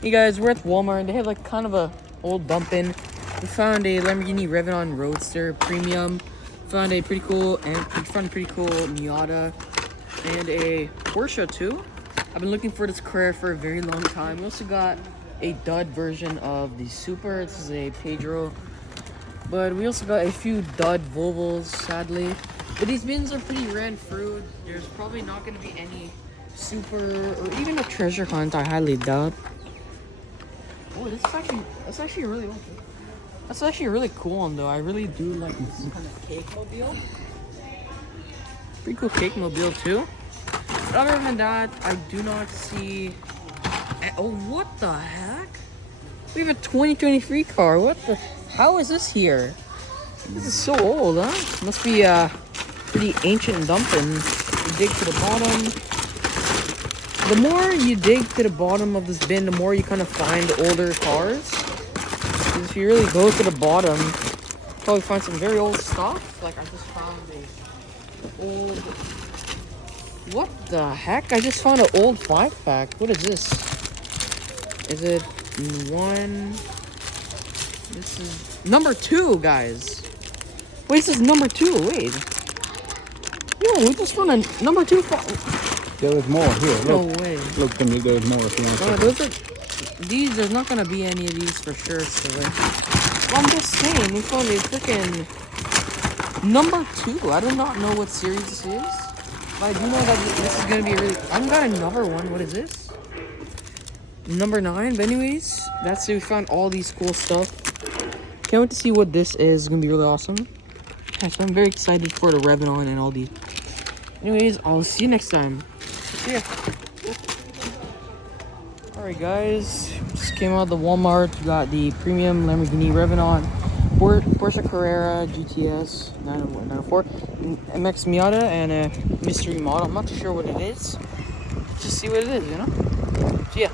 Hey guys, we're at Walmart and they have like kind of a old bumpin'. We found a Lamborghini Revenant Roadster Premium. Found a pretty cool Miata and a Porsche too. I've been looking for this Carrera for a very long time. We also got a dud version of the Super. This is a Pedro. But we also got a few dud Volvos, sadly. But these bins are pretty ran through. There's probably not going to be any Super or even a treasure hunt, I highly doubt. Oh, that's actually really awesome. That's actually a really cool one though. I really do like this kind of cake mobile. Pretty cool cake mobile too. But other than that, I do not see. Oh, what the heck? We have a 2023 car. What the? How is this here? This is so old, huh? Must be pretty ancient dumping. You dig to the bottom. The more you dig to the bottom of this bin, the more you kind of find older cars. If you really go to the bottom, you'll probably find some very old stuff. Like I just found a old. What the heck? I just found an old 5-pack. What is this? Is it one? This is number 2, guys. Wait, this is number 2. Wait. Yo, we just found a number 2. There was more here. No look. way. Look, Timmy, there's more if you want to. Those are these. There's not gonna be any of these for sure. So, well, I'm just saying, we found a freaking number 2. I do not know what series this is, but I do know that this is gonna be really. I've got another one. What is this? Number 9. But anyways, that's it. We found all these cool stuff. Can't wait to see what this is. It's gonna be really awesome. Yeah, so I'm very excited for the Revenant and all these. Anyways, I'll see you next time. See ya. Alright guys, just came out of the Walmart. We got the premium Lamborghini Revenant, Porsche Carrera GTS 904, MX Miata, and a mystery model. I'm not too sure what it is. Just see what it is, you know? See ya.